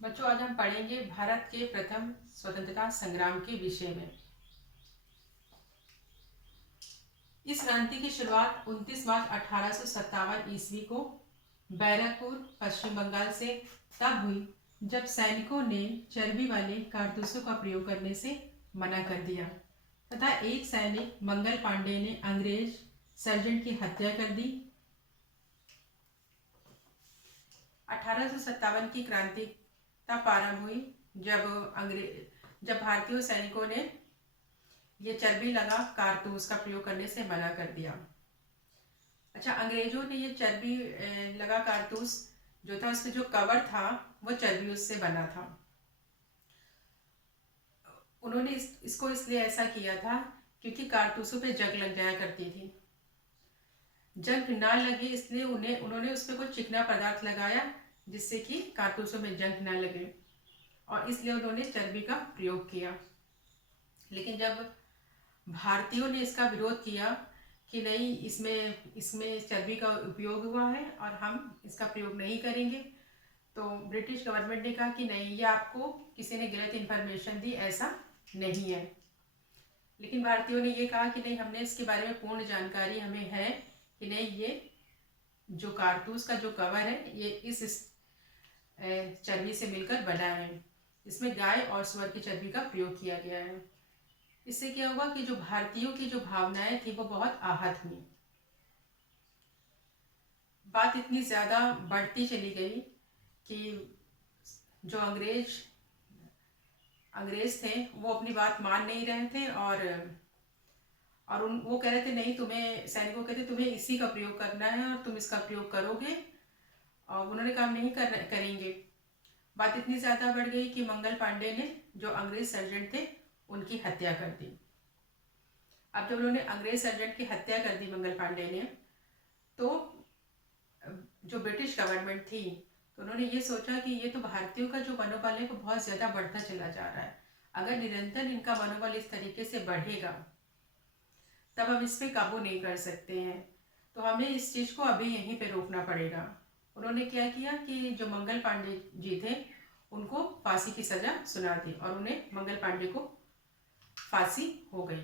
बच्चों, आज हम पढ़ेंगे भारत के प्रथम स्वतंत्रता संग्राम के विषय में। इस क्रांति की शुरुआत 29 मार्च 1857 ईस्वी को बैरकपुर, पश्चिम बंगाल से तब हुई जब सैनिकों ने चर्बी वाले कारतूसों का प्रयोग करने से मना कर दिया तथा एक सैनिक मंगल पांडे ने अंग्रेज सर्जेंट की हत्या कर दी। 1857 की क्रांति तब प्रारंभ हुई जब भारतीय सैनिकों ने ये चर्बी लगा कारतूस का प्रयोग करने से मना कर दिया। अच्छा, अंग्रेजों ने ये चर्बी लगा कारतूस जो था, उसमें जो कवर था वो चर्बी उससे बना था। उन्होंने इसको इसलिए ऐसा किया था क्योंकि कारतूसों पे जंग लग जाया करती थी। जंग ना लगे इसलिए उन्होंने उस पर कोई चिकना पदार्थ लगाया जिससे कि कारतूसों में जंग ना लगे, और इसलिए उन्होंने चर्बी का प्रयोग किया। लेकिन जब भारतीयों ने इसका विरोध किया कि नहीं, इसमें इसमें चर्बी का उपयोग हुआ है और हम इसका प्रयोग नहीं करेंगे, तो ब्रिटिश गवर्नमेंट ने कहा कि नहीं, ये आपको किसी ने गलत इन्फॉर्मेशन दी, ऐसा नहीं है। लेकिन भारतीयों ने ये कहा कि नहीं, हमने इसके बारे में पूर्ण जानकारी हमें है कि नहीं, ये जो कारतूस का जो कवर है ये इस चर्बी से मिलकर बना है। इसमें गाय और सुअर की चर्बी का प्रयोग किया गया है। इससे क्या हुआ कि जो भारतीयों की जो भावनाएं थी वो बहुत आहत हुई। बात इतनी ज़्यादा बढ़ती चली गई कि जो अंग्रेज थे वो अपनी बात मान नहीं रहे थे, और वो कह रहे थे नहीं, तुम्हें सैनिकों कहते तुम्हें इसी का प्रयोग करना है और तुम इसका प्रयोग करोगे, और उन्होंने काम नहीं करेंगे। बात इतनी ज़्यादा बढ़ गई कि मंगल पांडे ने, जो अंग्रेज सर्जेंट थे, उनकी हत्या कर दी। अब जब उन्होंने अंग्रेज सर्जेंट की हत्या कर दी मंगल पांडे ने, तो जो ब्रिटिश गवर्नमेंट थी, तो उन्होंने ये सोचा कि ये तो भारतीयों का जो मनोबल है वो बहुत ज़्यादा बढ़ता चला जा रहा है। अगर निरंतर इनका मनोबल इस तरीके से बढ़ेगा तब हम इस पर काबू नहीं कर सकते हैं, तो हमें इस चीज़ को अभी यहीं पे रोकना पड़ेगा। उन्होंने क्या किया कि जो मंगल पांडे जी थे उनको फांसी की सज़ा सुना दी, और उन्हें मंगल पांडे को फांसी हो गई।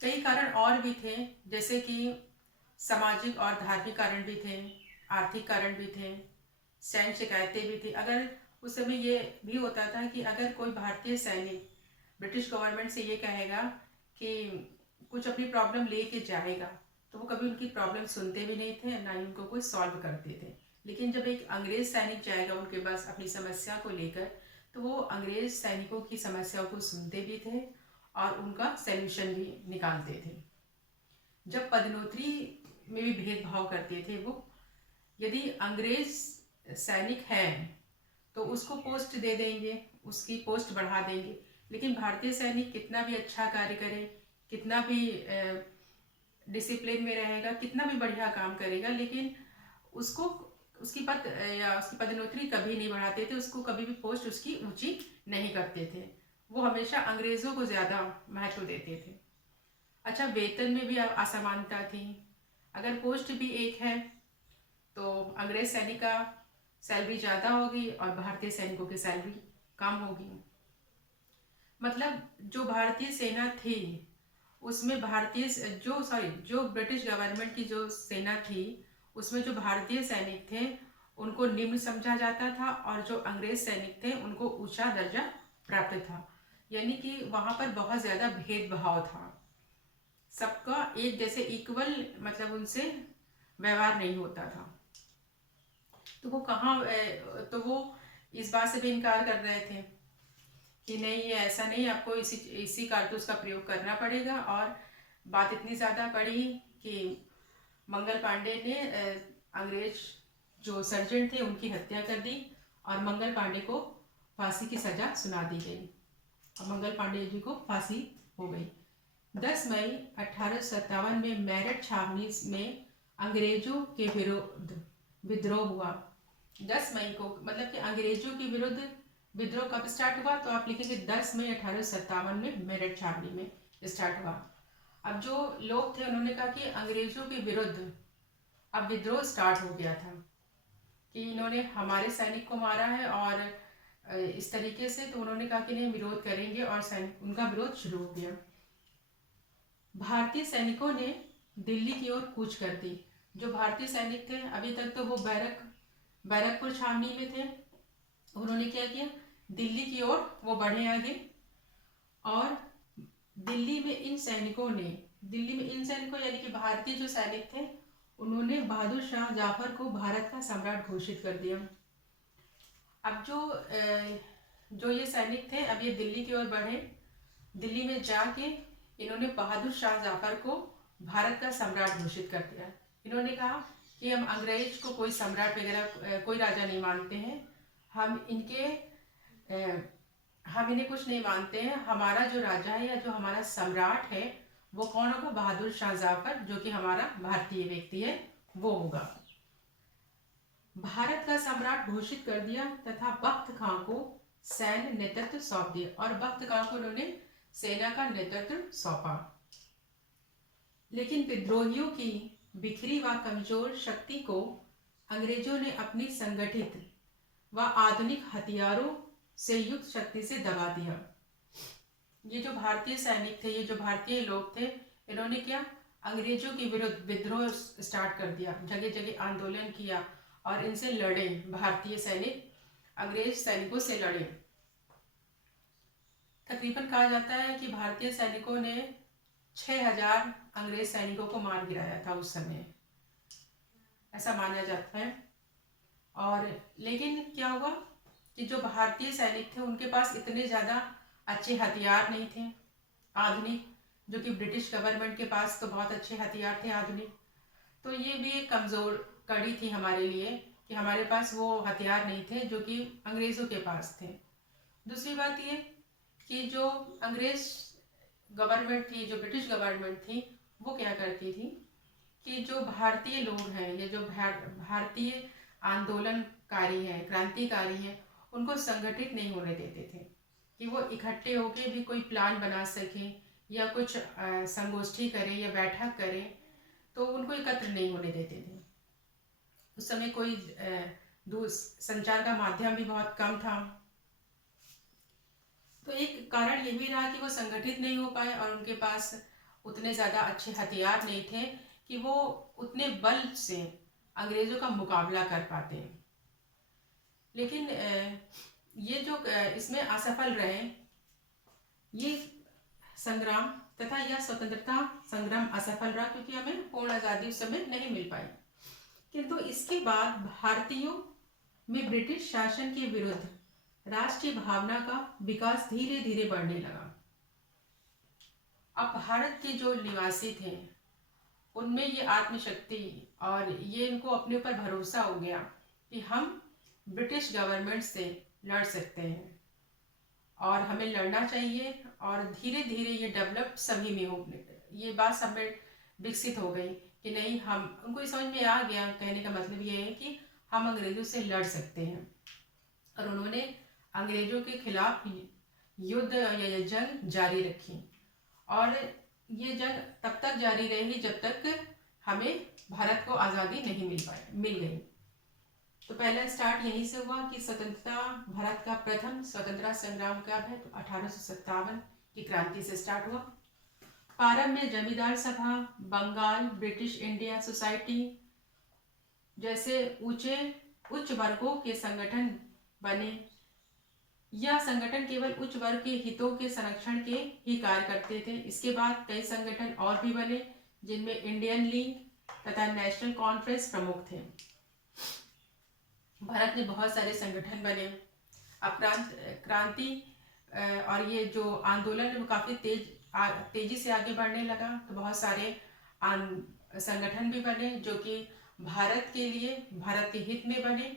कई कारण और भी थे, जैसे कि सामाजिक और धार्मिक कारण भी थे, आर्थिक कारण भी थे, सैन्य शिकायतें भी थी। अगर उस समय ये भी होता था कि अगर कोई भारतीय सैनिक ब्रिटिश गवर्नमेंट से ये कहेगा कि कुछ अपनी प्रॉब्लम लेके जाएगा, तो वो कभी उनकी प्रॉब्लम सुनते भी नहीं थे, ना ही उनको कोई सॉल्व करते थे। लेकिन जब एक अंग्रेज सैनिक जाएगा उनके पास अपनी समस्या को लेकर, तो वो अंग्रेज सैनिकों की समस्याओं को सुनते भी थे और उनका सल्यूशन भी निकालते थे। जब पदोन्नति में भी भेदभाव करते थे वो, यदि अंग्रेज सैनिक है तो उसको पोस्ट दे देंगे, उसकी पोस्ट बढ़ा देंगे। लेकिन भारतीय सैनिक कितना भी अच्छा कार्य करे, कितना भी डिसिप्लिन में रहेगा, कितना भी बढ़िया काम करेगा, लेकिन उसको उसकी पदोन्नति कभी नहीं बढ़ाते थे, उसको कभी भी पोस्ट उसकी ऊंची नहीं करते थे। वो हमेशा अंग्रेज़ों को ज़्यादा महत्व देते थे। अच्छा, वेतन में भी असमानता थी। अगर पोस्ट भी एक है तो अंग्रेज सैनिक का सैलरी ज़्यादा होगी और भारतीय सैनिकों की सैलरी कम होगी। मतलब जो भारतीय सेना थी उसमें जो ब्रिटिश गवर्नमेंट की जो सेना थी उसमें जो भारतीय सैनिक थे उनको निम्न समझा जाता था, और जो अंग्रेज सैनिक थे उनको ऊंचा दर्जा प्राप्त था। यानी कि वहाँ पर बहुत ज़्यादा भेदभाव था, सबका एक जैसे इक्वल, मतलब उनसे व्यवहार नहीं होता था। तो वो इस बात से भी इनकार कर रहे थे कि नहीं, ये ऐसा नहीं, आपको इसी कारतूस का प्रयोग करना पड़ेगा। और बात इतनी ज़्यादा बढ़ी कि मंगल पांडे ने अंग्रेज जो सर्जेंट थे उनकी हत्या कर दी, और मंगल पांडे को फांसी की सज़ा सुना दी गई, और मंगल पांडे जी को फांसी हो गई। 10 मई 1857 में मेरठ छावनी में अंग्रेजों के विरुद्ध विद्रोह हुआ। 10 मई को, मतलब कि अंग्रेजों के विरुद्ध विद्रोह कब स्टार्ट हुआ, तो आप लिखेंगे 10 मई 1857 में मेरठ छावनी में स्टार्ट हुआ। अब जो लोग थे उन्होंने कहा कि अंग्रेजों के विरुद्ध अब विद्रोह स्टार्ट हो गया था, कि इन्होंने हमारे सैनिक को मारा है और इस तरीके से, तो उन्होंने कहा कि नहीं, विरोध करेंगे और उनका विरोध शुरू हो गया। भारतीय सैनिकों ने दिल्ली की ओर कूच कर दी। जो भारतीय सैनिक थे, अभी तक तो वो बैरकपुर छावनी में थे, उन्होंने क्या किया, दिल्ली की ओर वो बढ़े आगे। और दिल्ली में इन सैनिकों यानी कि भारतीय जो सैनिक थे, उन्होंने बहादुर शाह जाफर को भारत का सम्राट घोषित कर दिया। अब जो ये सैनिक थे, अब ये दिल्ली की ओर बढ़े। दिल्ली में जाके इन्होंने बहादुर शाह जाफर को भारत का सम्राट घोषित कर दिया। इन्होंने कहा कि हम अंग्रेज को कोई सम्राट वगैरह, कोई राजा नहीं मानते हैं, हम इन्हें कुछ नहीं मानते हैं। हमारा जो राजा है या जो हमारा सम्राट है वो कौन होगा, बहादुर शाह जाफर, जो कि हमारा भारतीय व्यक्ति है, वो होगा। भारत का सम्राट घोषित कर दिया तथा बख्त खां को सैन्य नेतृत्व सौंप दिया, और बख्त खां को उन्होंने सेना का नेतृत्व सौंपा। लेकिन विद्रोहियों की बिखरी व कमजोर शक्ति को अंग्रेजों ने अपनी संगठित व आधुनिक हथियारों से युक्त शक्ति से दबा दिया। ये जो भारतीय सैनिक थे, ये जो भारतीय लोग थे, इन्होंने क्या, अंग्रेजों के विरुद्ध विद्रोह स्टार्ट कर दिया, जगह जगह आंदोलन किया और इनसे लड़े। भारतीय सैनिक अंग्रेज सैनिकों से लड़े। तकरीबन कहा जाता है कि भारतीय सैनिकों ने 6000 अंग्रेज सैनिकों को मार गिराया था उस समय, ऐसा माना जाता है। और लेकिन क्या हुआ कि जो भारतीय सैनिक थे उनके पास इतने ज़्यादा अच्छे हथियार नहीं थे आधुनिक, जो कि ब्रिटिश गवर्नमेंट के पास तो बहुत अच्छे हथियार थे आधुनिक। तो ये भी एक कमज़ोर कड़ी थी हमारे लिए कि हमारे पास वो हथियार नहीं थे जो कि अंग्रेज़ों के पास थे। दूसरी बात ये कि जो अंग्रेज गवर्नमेंट थी, जो ब्रिटिश गवर्नमेंट थी, वो क्या करती थी कि जो भारतीय लोग हैं, ये जो भारतीय आंदोलनकारी हैं, क्रांतिकारी हैं, उनको संगठित नहीं होने देते थे कि वो इकट्ठे होकर भी कोई प्लान बना सकें या कुछ संगोष्ठी करें या बैठक करें, तो उनको एकत्र नहीं होने देते थे। उस समय कोई संचार का माध्यम भी बहुत कम था, तो एक कारण ये भी रहा कि वो संगठित नहीं हो पाए और उनके पास उतने ज़्यादा अच्छे हथियार नहीं थे कि वो उतने बल से अंग्रेज़ों का मुकाबला कर पाते। लेकिन ये जो इसमें असफल रहे, ये संग्राम तथा यह स्वतंत्रता संग्राम असफल रहा, क्योंकि हमें पूर्ण आज़ादी उस समय नहीं मिल पाई। किंतु इसके बाद भारतीयों में ब्रिटिश शासन के विरुद्ध राष्ट्रीय भावना का विकास धीरे धीरे बढ़ने लगा। अब भारत के जो निवासी थे उनमें ये आत्मशक्ति और ये इनको अपने ऊपर भरोसा हो गया कि हम ब्रिटिश गवर्नमेंट से लड़ सकते हैं और हमें लड़ना चाहिए। और धीरे धीरे ये डेवलप सभी में हो, ये बात सब में विकसित हो गई कि नहीं, हम उनको समझ में आ गया। कहने का मतलब ये है कि हम अंग्रेज़ों से लड़ सकते हैं, और उन्होंने अंग्रेज़ों के खिलाफ युद्ध या जंग जारी रखी। और ये जंग तब तक जारी रहेगी जब तक हमें भारत को आज़ादी नहीं मिल गई। तो पहला स्टार्ट यहीं से हुआ कि स्वतंत्रता, भारत का प्रथम स्वतंत्रता संग्राम कब है, तो 1857 की क्रांति से स्टार्ट हुआ। प्रारंभ में जमींदार सभा, बंगाल ब्रिटिश इंडिया सोसाइटी जैसे उच्च वर्गों के संगठन बने। यह संगठन केवल उच्च वर्ग के हितों के संरक्षण के ही कार्य करते थे। इसके बाद कई संगठन और भी बने, जिनमें इंडियन लीग तथा नेशनल कॉन्फ्रेंस प्रमुख थे। भारत में बहुत सारे संगठन बने। अब क्रांति और ये जो आंदोलन वो काफ़ी तेजी से आगे बढ़ने लगा, तो बहुत सारे संगठन भी बने जो कि भारत के लिए, भारत के हित में बने।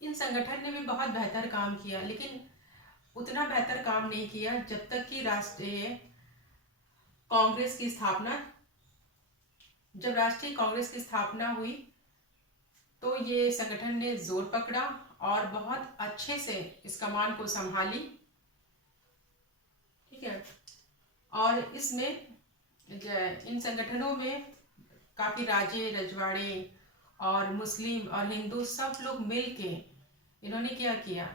इन संगठन ने भी बहुत बेहतर काम किया, लेकिन उतना बेहतर काम नहीं किया जब तक कि राष्ट्रीय कांग्रेस की स्थापना, जब राष्ट्रीय कांग्रेस की स्थापना हुई तो ये संगठन ने जोर पकड़ा और बहुत अच्छे से इस कमान को संभाली। ठीक है, और इसमें इन संगठनों में काफ़ी राजे रजवाड़े और मुस्लिम और हिंदू सब लोग मिल के इन्होंने क्या किया,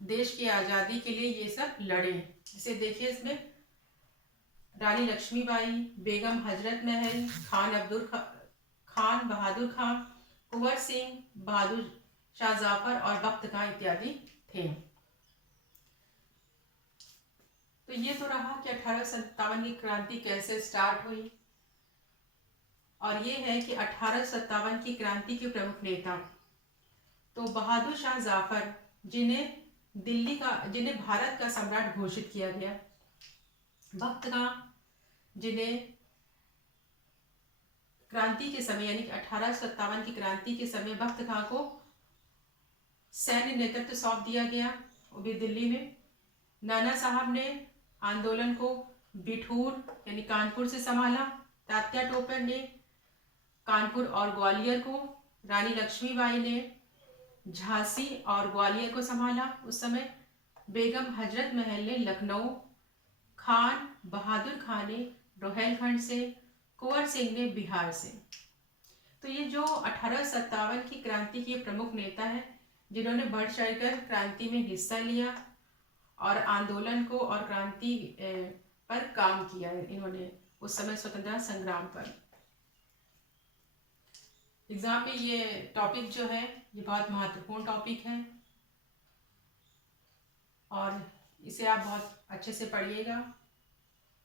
देश की आज़ादी के लिए ये सब लड़े। जैसे देखिए इसमें रानी लक्ष्मीबाई, बेगम हजरत महल, खान बहादुर खां, कुंवर सिंह, बहादुर शाह जाफर और बख्त खां इत्यादि थे। तो ये तो रहा कि 1857 की क्रांति कैसे स्टार्ट हुई। और ये है कि 1857 की क्रांति के प्रमुख नेता तो बहादुर शाह जाफर, जिन्हें भारत का सम्राट घोषित किया गया, बख्त खां, जिन्हें क्रांति के समय यानी कि 1857 की क्रांति के समय बख्त खां को सैन्य नेतृत्व सौंप दिया गया, वो भी दिल्ली में। नाना साहब ने आंदोलन को बिठूर यानी कानपुर से संभाला। तात्या टोपे ने कानपुर और ग्वालियर को, रानी लक्ष्मीबाई ने झांसी और ग्वालियर को संभाला उस समय, बेगम हजरत महल ने लखनऊ, खान बहादुर खान ने रोहेलखंड से, कुंवर सिंह ने बिहार से। तो ये जो 1857 की क्रांति के प्रमुख नेता हैं जिन्होंने बढ़ चढ़कर क्रांति में हिस्सा लिया और आंदोलन को और क्रांति पर काम किया इन्होंने उस समय स्वतंत्रता संग्राम पर। एग्जाम में ये टॉपिक जो है ये बहुत महत्वपूर्ण टॉपिक है और इसे आप बहुत अच्छे से पढ़िएगा।